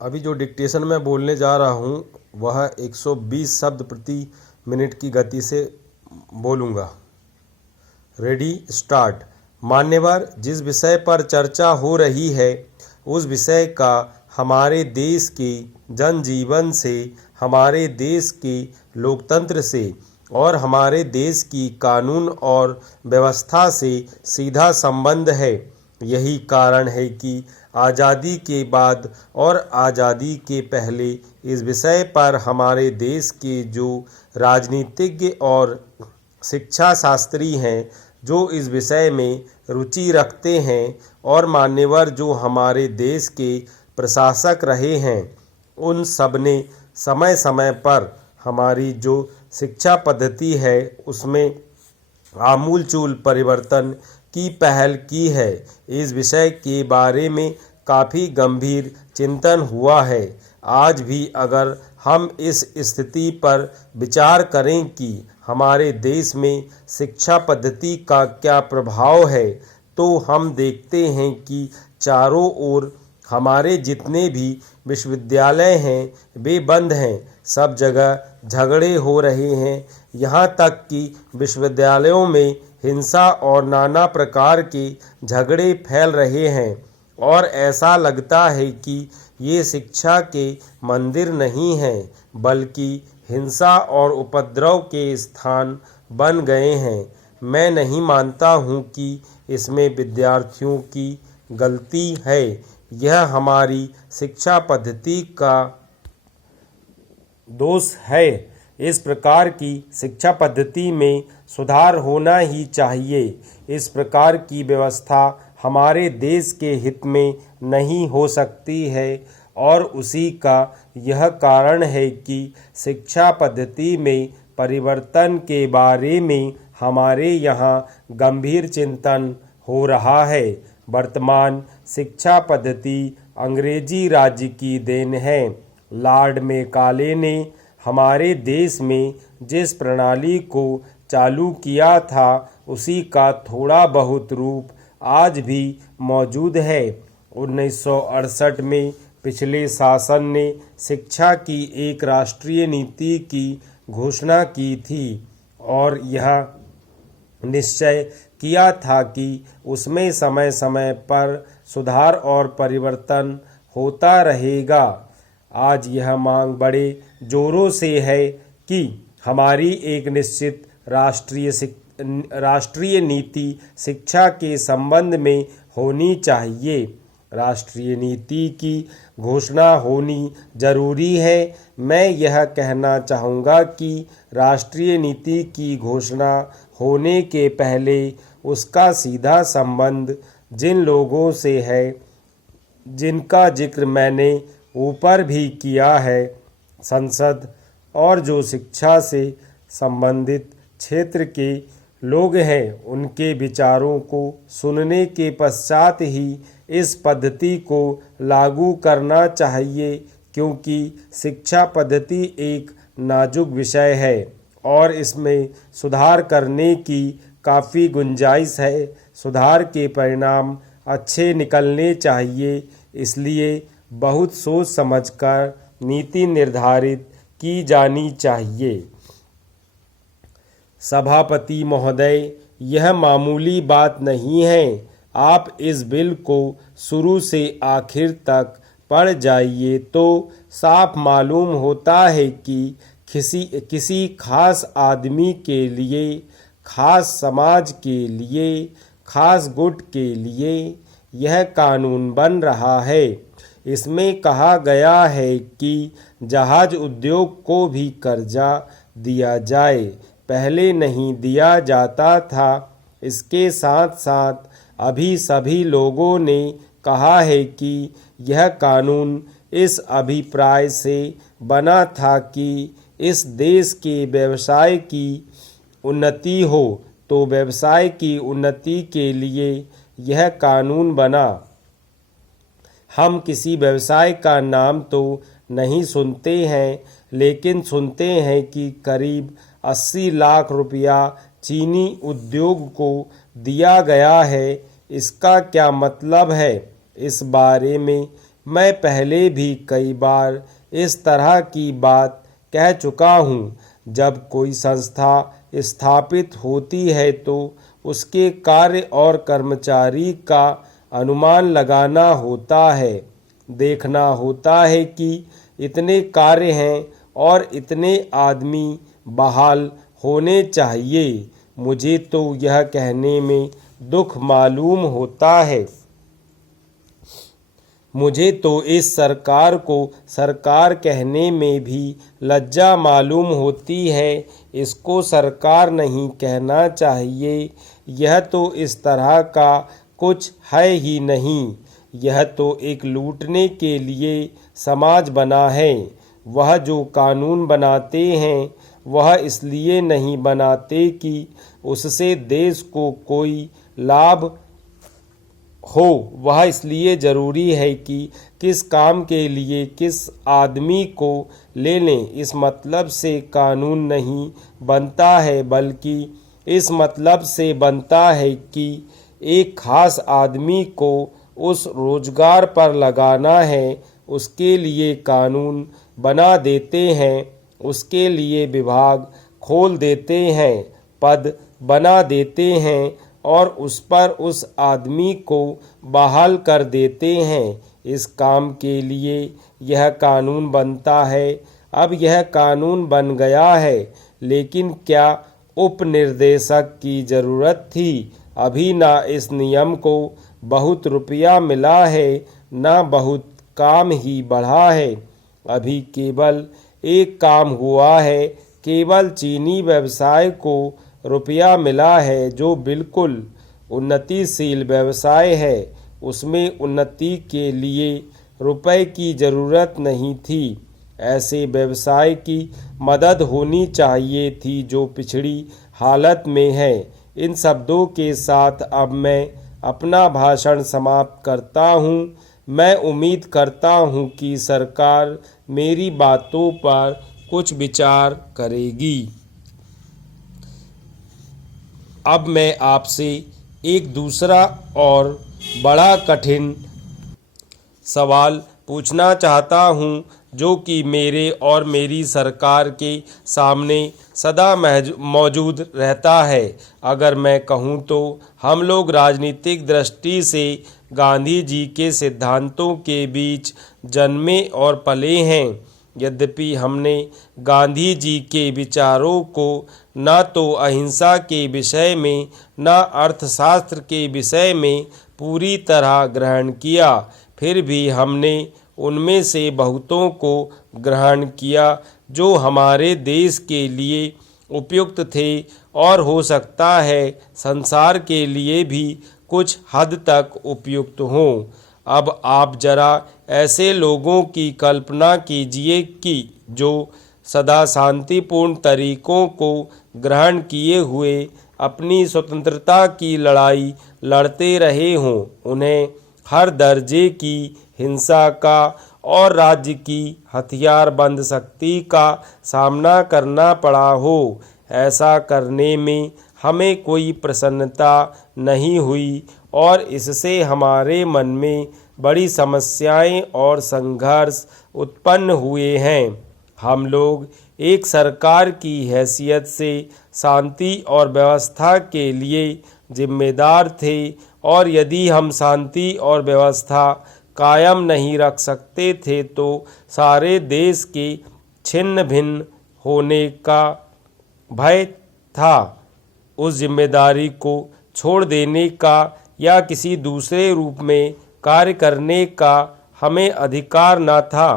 अभी जो डिक्टेशन मैं बोलने जा रहा हूँ वह 120 शब्द प्रति मिनट की गति से बोलूँगा। Ready start. मान्यवर, जिस विषय पर चर्चा हो रही है उस विषय का हमारे देश के जनजीवन से, हमारे देश के लोकतंत्र से और हमारे देश की कानून और व्यवस्था से सीधा संबंध है। यही कारण है कि आज़ादी के बाद और आज़ादी के पहले इस विषय पर हमारे देश के जो राजनीतिज्ञ और शिक्षा शास्त्री हैं, जो इस विषय में रुचि रखते हैं, और मान्यवर जो हमारे देश के प्रशासक रहे हैं, उन सब ने समय समय पर हमारी जो शिक्षा पद्धति है उसमें आमूलचूल परिवर्तन की पहल की है। इस विषय के बारे में काफ़ी गंभीर चिंतन हुआ है। आज भी अगर हम इस स्थिति पर विचार करें कि हमारे देश में शिक्षा पद्धति का क्या प्रभाव है, तो हम देखते हैं कि चारों ओर हमारे जितने भी विश्वविद्यालय हैं वे बंद हैं। सब जगह झगड़े हो रहे हैं। यहाँ तक कि विश्वविद्यालयों में हिंसा और नाना प्रकार के झगड़े फैल रहे हैं और ऐसा लगता है कि ये शिक्षा के मंदिर नहीं हैं, बल्कि हिंसा और उपद्रव के स्थान बन गए हैं। मैं नहीं मानता हूँ कि इसमें विद्यार्थियों की गलती है। यह हमारी शिक्षा पद्धति का दोष है। इस प्रकार की शिक्षा पद्धति में सुधार होना ही चाहिए। इस प्रकार की व्यवस्था हमारे देश के हित में नहीं हो सकती है और उसी का यह कारण है कि शिक्षा पद्धति में परिवर्तन के बारे में हमारे यहाँ गंभीर चिंतन हो रहा है। वर्तमान शिक्षा पद्धति अंग्रेजी राज्य की देन है। लॉर्ड मैकाले ने हमारे देश में जिस प्रणाली को चालू किया था उसी का थोड़ा बहुत रूप आज भी मौजूद है। 1968 में पिछले शासन ने शिक्षा की एक राष्ट्रीय नीति की घोषणा की थी और यह निश्चय किया था कि उसमें समय समय पर सुधार और परिवर्तन होता रहेगा। आज यह मांग बड़े जोरों से है कि हमारी एक निश्चित राष्ट्रीय नीति शिक्षा के संबंध में होनी चाहिए। राष्ट्रीय नीति की घोषणा होनी जरूरी है। मैं यह कहना चाहूँगा कि राष्ट्रीय नीति की घोषणा होने के पहले उसका सीधा संबंध जिन लोगों से है जिनका जिक्र मैंने ऊपर भी किया है, संसद और जो शिक्षा से संबंधित क्षेत्र के लोग हैं, उनके विचारों को सुनने के पश्चात ही इस पद्धति को लागू करना चाहिए, क्योंकि शिक्षा पद्धति एक नाजुक विषय है और इसमें सुधार करने की काफ़ी गुंजाइश है। सुधार के परिणाम अच्छे निकलने चाहिए, इसलिए बहुत सोच समझकर नीति निर्धारित की जानी चाहिए। सभापति महोदय, यह मामूली बात नहीं है। आप इस बिल को शुरू से आखिर तक पढ़ जाइए तो साफ मालूम होता है कि किसी खास आदमी के लिए, खास समाज के लिए, खास गुट के लिए यह कानून बन रहा है। इसमें कहा गया है कि जहाज उद्योग को भी कर्जा दिया जाए, पहले नहीं दिया जाता था। इसके साथ साथ अभी सभी लोगों ने कहा है कि यह कानून इस अभिप्राय से बना था कि इस देश के व्यवसाय की उन्नति हो, तो व्यवसाय की उन्नति के लिए यह कानून बना। हम किसी व्यवसाय का नाम तो नहीं सुनते हैं, लेकिन सुनते हैं कि करीब 80 लाख रुपया चीनी उद्योग को दिया गया है। इसका क्या मतलब है? इस बारे में मैं पहले भी कई बार इस तरह की बात कह चुका हूँ। जब कोई संस्था स्थापित होती है तो उसके कार्य और कर्मचारी का अनुमान लगाना होता है। देखना होता है कि इतने कार्य हैं और इतने आदमी बहाल होने चाहिए। मुझे तो यह कहने में दुख मालूम होता है। मुझे तो इस सरकार को सरकार कहने में भी लज्जा मालूम होती है। इसको सरकार नहीं कहना चाहिए। यह तो इस तरह का कुछ है ही नहीं। यह तो एक लूटने के लिए समाज बना है। वह जो कानून बनाते हैं वह इसलिए नहीं बनाते कि उससे देश को कोई लाभ हो। वह इसलिए ज़रूरी है कि किस काम के लिए किस आदमी को ले लें। इस मतलब से कानून नहीं बनता है, बल्कि इस मतलब से बनता है कि एक खास आदमी को उस रोजगार पर लगाना है। उसके लिए कानून बना देते हैं, उसके लिए विभाग खोल देते हैं, पद बना देते हैं और उस पर उस आदमी को बहाल कर देते हैं। इस काम के लिए यह कानून बनता है। अब यह कानून बन गया है, लेकिन क्या उपनिर्देशक की ज़रूरत थी? अभी ना इस नियम को बहुत रुपया मिला है, ना बहुत काम ही बढ़ा है। अभी केवल एक काम हुआ है। केवल चीनी व्यवसाय को रुपया मिला है, जो बिल्कुल उन्नतिशील व्यवसाय है। उसमें उन्नति के लिए रुपए की ज़रूरत नहीं थी। ऐसे व्यवसाय की मदद होनी चाहिए थी जो पिछड़ी हालत में है। इन शब्दों के साथ अब मैं अपना भाषण समाप्त करता हूँ। मैं उम्मीद करता हूँ कि सरकार मेरी बातों पर कुछ विचार करेगी। अब मैं आपसे एक दूसरा और बड़ा कठिन सवाल पूछना चाहता हूँ, जो कि मेरे और मेरी सरकार के सामने सदा मौजूद रहता है। अगर मैं कहूँ तो हम लोग राजनीतिक दृष्टि से गांधी जी के सिद्धांतों के बीच जन्मे और पले हैं। यद्यपि हमने गांधी जी के विचारों को न तो अहिंसा के विषय में न अर्थशास्त्र के विषय में पूरी तरह ग्रहण किया, फिर भी हमने उनमें से बहुतों को ग्रहण किया जो हमारे देश के लिए उपयुक्त थे और हो सकता है संसार के लिए भी कुछ हद तक उपयुक्त हों। अब आप जरा ऐसे लोगों की कल्पना कीजिए कि जो सदा शांतिपूर्ण तरीकों को ग्रहण किए हुए अपनी स्वतंत्रता की लड़ाई लड़ते रहे हों। उन्हें हर दर्जे की हिंसा का और राज्य की हथियारबंद शक्ति का सामना करना पड़ा हो। ऐसा करने में हमें कोई प्रसन्नता नहीं हुई और इससे हमारे मन में बड़ी समस्याएं और संघर्ष उत्पन्न हुए हैं। हम लोग एक सरकार की हैसियत से शांति और व्यवस्था के लिए जिम्मेदार थे, और यदि हम शांति और व्यवस्था कायम नहीं रख सकते थे तो सारे देश के छिन्न भिन्न होने का भय था। उस जिम्मेदारी को छोड़ देने का या किसी दूसरे रूप में कार्य करने का हमें अधिकार न था।